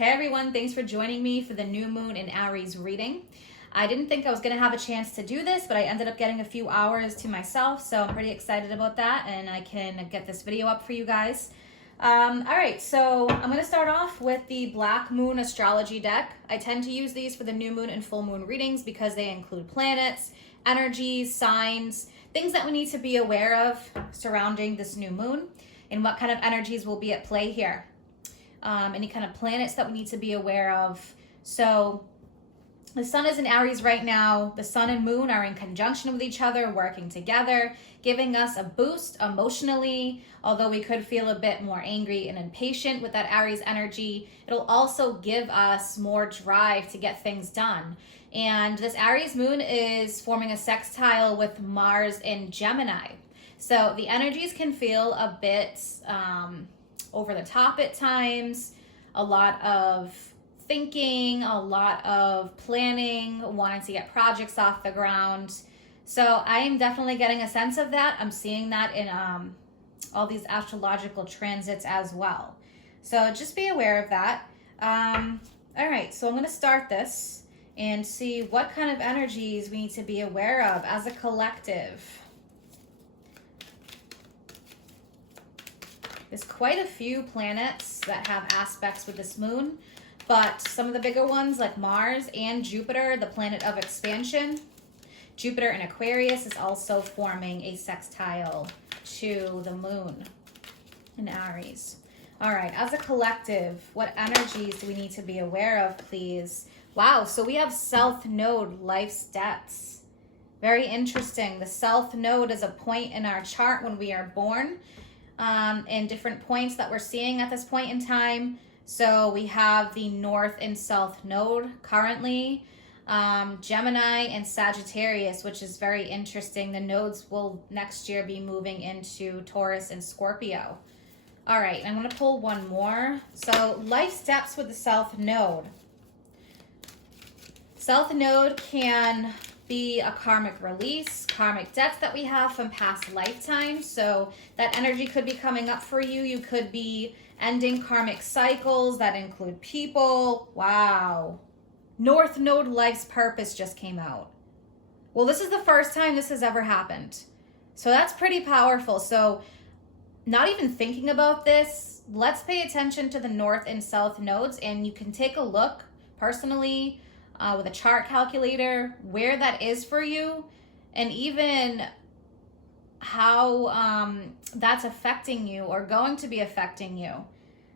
Hey everyone, thanks for joining me for the new moon in Aries reading. I didn't think I was going to have a chance to do this, but I ended up getting a few hours to myself, so I'm pretty excited about that, and I can get this video up for you guys. Alright, so I'm going to start off with the Black Moon Astrology deck. I tend to use these for the new moon and full moon readings because they include planets, energies, signs, things that we need to be aware of surrounding this new moon, and what kind of energies will be at play here. Any kind of planets that we need to be aware of. So the sun is in Aries right now. The sun and moon are in conjunction with each other, working together, giving us a boost emotionally. Although we could feel a bit more angry and impatient with that Aries energy, it'll also give us more drive to get things done. And this Aries moon is forming a sextile with Mars in Gemini. So the energies can feel a bit over the top at times, a lot of thinking, a lot of planning, wanting to get projects off the ground. So I am definitely getting a sense of that. I'm seeing that in all these astrological transits as well. So just be aware of that. All right, so I'm going to start this and see what kind of energies we need to be aware of as a collective. There's quite a few planets that have aspects with this moon, but some of the bigger ones like Mars and Jupiter, the planet of expansion. Jupiter in Aquarius is also forming a sextile to the moon in Aries. All right, as a collective, what energies do we need to be aware of, please? Wow, so we have South Node, life's debts. Very interesting. The South Node is a point in our chart when we are born. And different points that we're seeing at this point in time. So we have the North and South Node currently, Gemini and Sagittarius, which is very interesting. The nodes will next year be moving into Taurus and Scorpio. All right, I'm going to pull one more. So life steps with the South Node. South Node can be a karmic release, karmic debts that we have from past lifetimes. So that energy could be coming up for you. You could be ending karmic cycles that include people. Wow. North Node, life's purpose just came out. Well, this is the first time this has ever happened. So that's pretty powerful. So not even thinking about this, let's pay attention to the North and South nodes, and you can take a look personally with a chart calculator, where that is for you, and even how that's affecting you or going to be affecting you.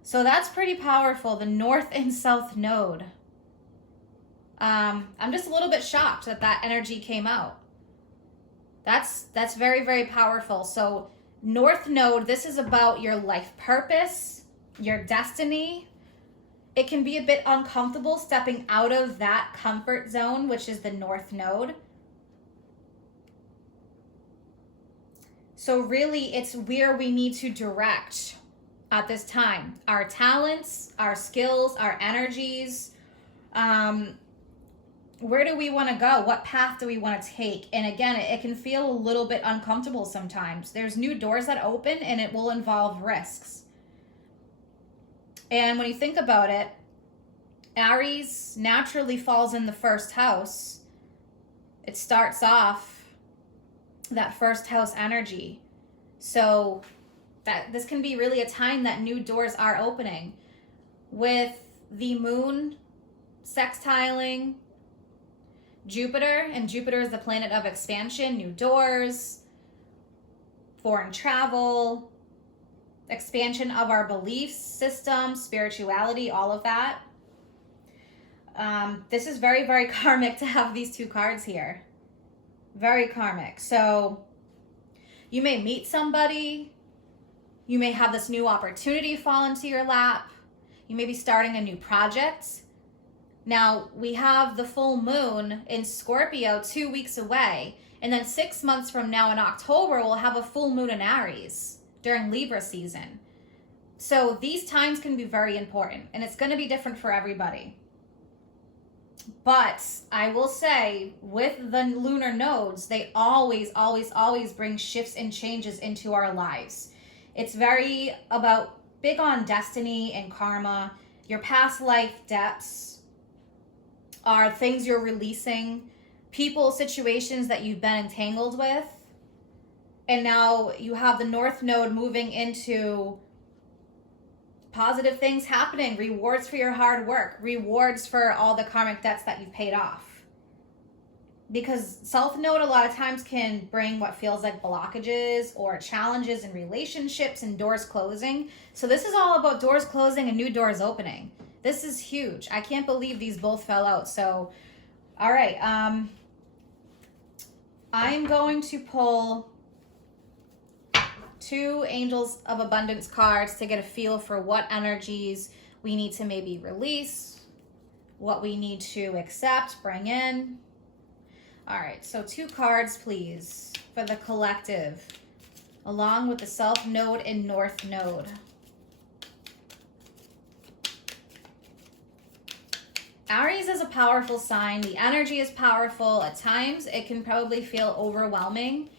So that's pretty powerful, the North and South Node. I'm just a little bit shocked that that energy came out. That's very, very powerful. So North Node, this is about your life purpose, your destiny. It can be a bit uncomfortable stepping out of that comfort zone, which is the North Node. So really, it's where we need to direct at this time. Our talents, our skills, our energies. Where do we want to go? What path do we want to take? And again, it can feel a little bit uncomfortable sometimes. There's new doors that open, and it will involve risks. And when you think about it, Aries naturally falls in the first house. It starts off that first house energy. So that this can be really a time that new doors are opening. With the moon sextiling Jupiter, and Jupiter is the planet of expansion, new doors, foreign travel, expansion of our belief system, spirituality, all of that. This is very, very karmic to have these two cards here. Very karmic. So you may meet somebody. You may have this new opportunity fall into your lap. You may be starting a new project. Now, we have the full moon in Scorpio 2 weeks away. And then 6 months from now in October, we'll have a full moon in Aries during Libra season. So these times can be very important, and it's going to be different for everybody. But I will say, with the lunar nodes, they always, always, always bring shifts and changes into our lives. It's very big on destiny and karma your past life debts are things you're releasing, people, situations that you've been entangled with. And now you have the North Node moving into positive things happening, rewards for your hard work, rewards for all the karmic debts that you've paid off. Because South Node a lot of times can bring what feels like blockages or challenges in relationships and doors closing. So this is all about doors closing and new doors opening. This is huge. I can't believe these both fell out. So, all right. I'm going to pull 2 Angels of Abundance cards to get a feel for what energies we need to maybe release, what we need to accept, bring in. All right, so 2 cards, please, for the collective, along with the South Node and North Node. Aries is a powerful sign. The energy is powerful. At times, it can probably feel overwhelming.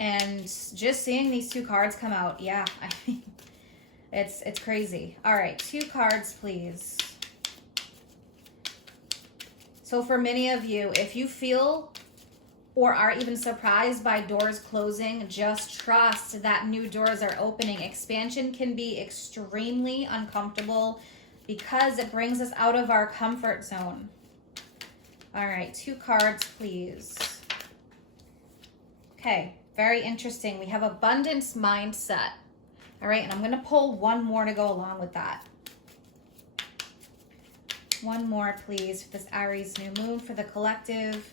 And just seeing these 2 cards come out, yeah, I mean, it's crazy. All right, 2 cards, please. So for many of you, if you feel or are even surprised by doors closing, just trust that new doors are opening. Expansion can be extremely uncomfortable because it brings us out of our comfort zone. All right, 2 cards, please. Okay, very interesting. We have abundance mindset. All right, and I'm going to pull 1 more to go along with that. 1 more, please, for this Aries New Moon for the collective.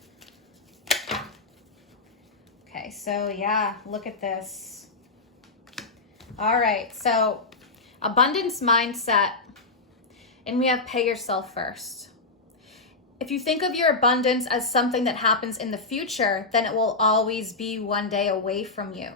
Okay, so yeah, look at this. All right, so abundance mindset, and we have pay yourself first. If you think of your abundance as something that happens in the future, then it will always be one day away from you.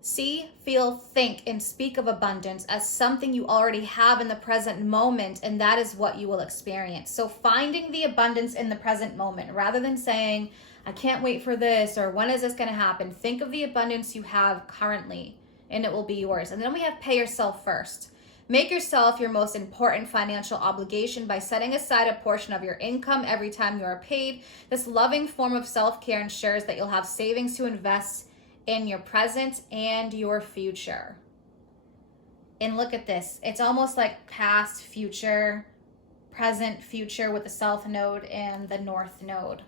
See, feel, think, and speak of abundance as something you already have in the present moment, and that is what you will experience. So finding the abundance in the present moment, rather than saying, I can't wait for this, or when is this going to happen? Think of the abundance you have currently, and it will be yours. And then we have pay yourself first. Make yourself your most important financial obligation by setting aside a portion of your income every time you are paid. This loving form of self-care ensures that you'll have savings to invest in your present and your future. And look at this. It's almost like past, future, present, future with the South Node and the North Node.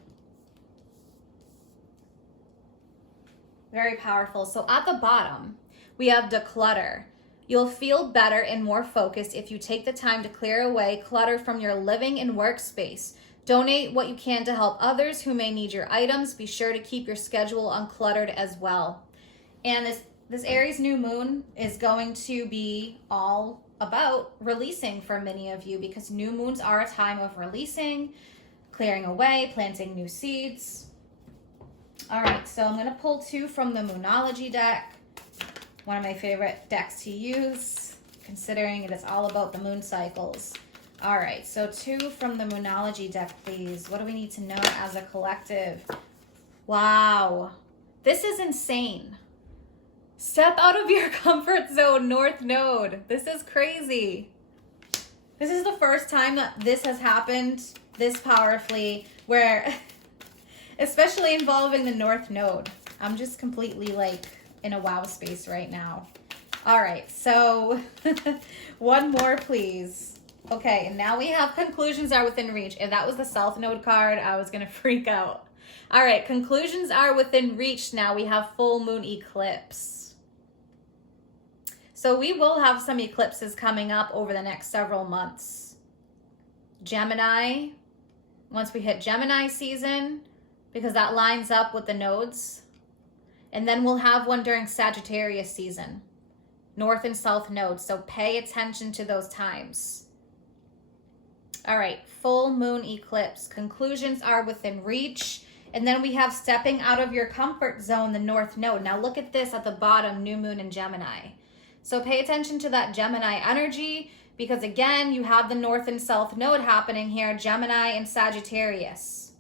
Very powerful. So at the bottom, we have declutter. You'll feel better and more focused if you take the time to clear away clutter from your living and workspace. Donate what you can to help others who may need your items. Be sure to keep your schedule uncluttered as well. And this Aries New Moon is going to be all about releasing for many of you, because new moons are a time of releasing, clearing away, planting new seeds. All right, so I'm going to pull 2 from the Monology deck. One of my favorite decks to use, considering it is all about the moon cycles. All right, so 2 from the Monology deck, please. What do we need to know as a collective? Wow, this is insane. Step out of your comfort zone, North Node. This is crazy. This is the first time that this has happened this powerfully, where, especially involving the North Node. I'm just completely like in a wow space right now. All right, so 1 more, please. Okay, and now we have conclusions are within reach. If that was the South Node card, I was gonna freak out. All right, conclusions are within reach. Now we have full moon eclipse. So we will have some eclipses coming up over the next several months. Gemini, once we hit Gemini season, because that lines up with the nodes. And then we'll have one during Sagittarius season, North and South nodes. So pay attention to those times. All right, full moon eclipse. Conclusions are within reach. And then we have stepping out of your comfort zone, the North Node. Now look at this at the bottom, new moon in Gemini. So pay attention to that Gemini energy, because again, you have the North and South Node happening here, Gemini and Sagittarius.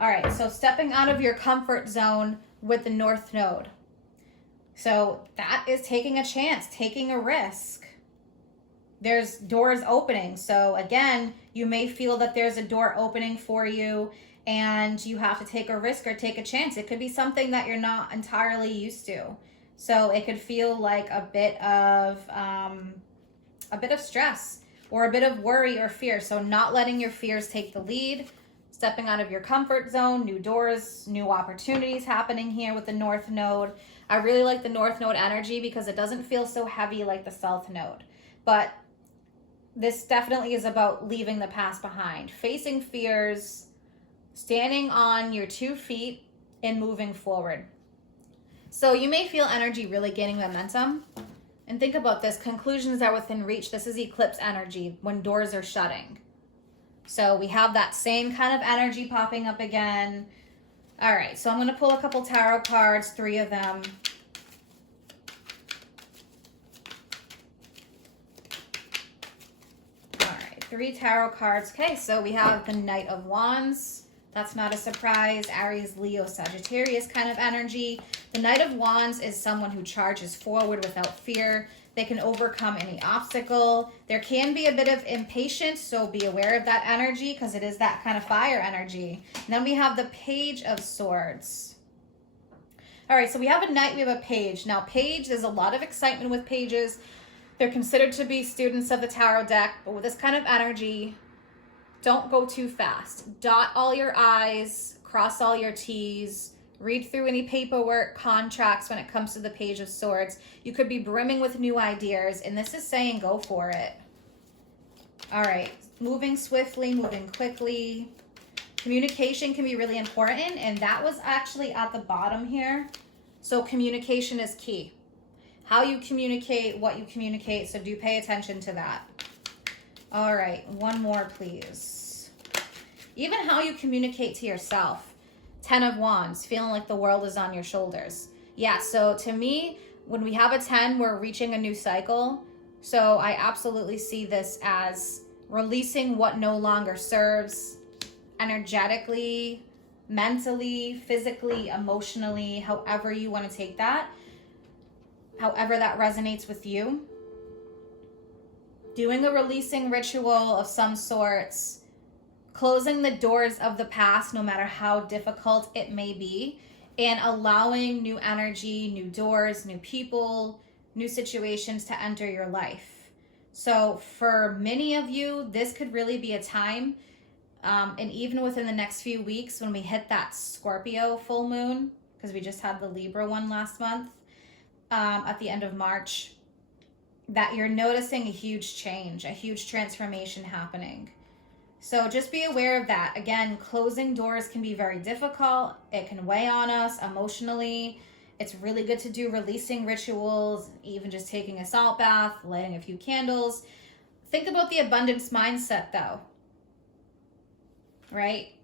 All right, so stepping out of your comfort zone with the North Node. So that is taking a chance, taking a risk. There's doors opening. So again, you may feel that there's a door opening for you and you have to take a risk or take a chance. It could be something that you're not entirely used to. So it could feel like a bit of stress or a bit of worry or fear. So not letting your fears take the lead, stepping out of your comfort zone, new doors, new opportunities happening here with the North Node. I really like the North Node energy because it doesn't feel so heavy like the South Node. But this definitely is about leaving the past behind, facing fears, standing on your 2 feet and moving forward. So you may feel energy really gaining momentum. And think about this, conclusions are within reach. This is eclipse energy when doors are shutting. So we have that same kind of energy popping up again. All right, so I'm going to pull a couple tarot cards, 3 of them. All right, 3 tarot cards. Okay, so we have the Knight of Wands. That's not a surprise. Aries, Leo, Sagittarius kind of energy. The Knight of Wands is someone who charges forward without fear. They can overcome any obstacle. There can be a bit of impatience, so be aware of that energy because it is that kind of fire energy. And then we have the Page of Swords. All right, so we have a Knight, we have a Page. Now, Page, there's a lot of excitement with pages. They're considered to be students of the tarot deck, but with this kind of energy, don't go too fast. Dot all your I's, cross all your T's, read through any paperwork, contracts when it comes to the Page of Swords. You could be brimming with new ideas, and this is saying go for it. All right, moving swiftly, moving quickly. Communication can be really important, and that was actually at the bottom here. So communication is key. How you communicate, what you communicate, so do pay attention to that. All right, one more, please. Even how you communicate to yourself. 10 of Wands, feeling like the world is on your shoulders. Yeah, so to me, when we have a 10, we're reaching a new cycle. So I absolutely see this as releasing what no longer serves, energetically, mentally, physically, emotionally, however you want to take that, however that resonates with you. Doing a releasing ritual of some sorts, closing the doors of the past, no matter how difficult it may be, and allowing new energy, new doors, new people, new situations to enter your life. So for many of you, this could really be a time, and even within the next few weeks when we hit that Scorpio full moon, because we just had the Libra one last month, at the end of March, that you're noticing a huge change, a huge transformation happening. So just be aware of that. Again, closing doors can be very difficult. It can weigh on us emotionally. It's really good to do releasing rituals, even just taking a salt bath, lighting a few candles. Think about the abundance mindset though, right?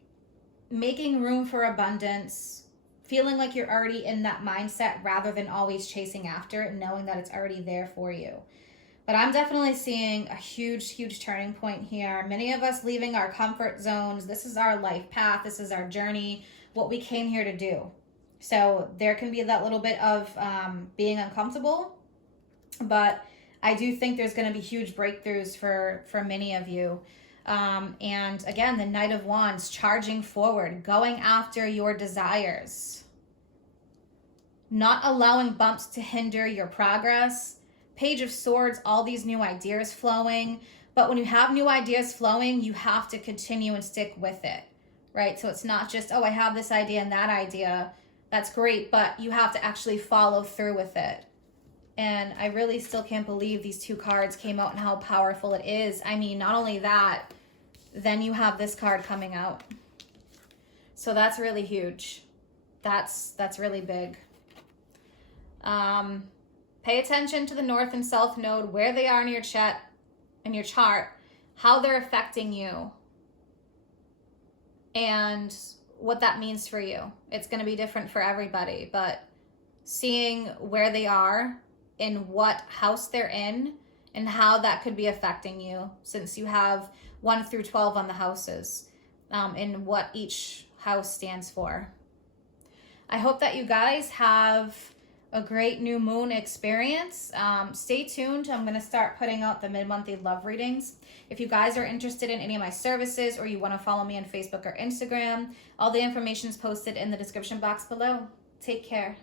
Making room for abundance, feeling like you're already in that mindset rather than always chasing after it, knowing that it's already there for you. But I'm definitely seeing a huge, huge turning point here. Many of us leaving our comfort zones. This is our life path. This is our journey, what we came here to do. So there can be that little bit of being uncomfortable. But I do think there's going to be huge breakthroughs for many of you. And again, the Knight of Wands, charging forward, going after your desires. Not allowing bumps to hinder your progress. Page of Swords, all these new ideas flowing. But when you have new ideas flowing, you have to continue and stick with it, right? So it's not just, oh, I have this idea and that idea. That's great, but you have to actually follow through with it. And I really still can't believe these 2 cards came out and how powerful it is. I mean, not only that, then you have this card coming out. So that's really huge. That's really big. Pay attention to the North and South Node, where they are in your chart, how they're affecting you, and what that means for you. It's going to be different for everybody, but seeing where they are, in what house they're in, and how that could be affecting you, since you have 1 through 12 on the houses, and what each house stands for. I hope that you guys have a great new moon experience. Stay tuned. I'm going to start putting out the mid-monthly love readings. If you guys are interested in any of my services or you want to follow me on Facebook or Instagram, all the information is posted in the description box below. Take care.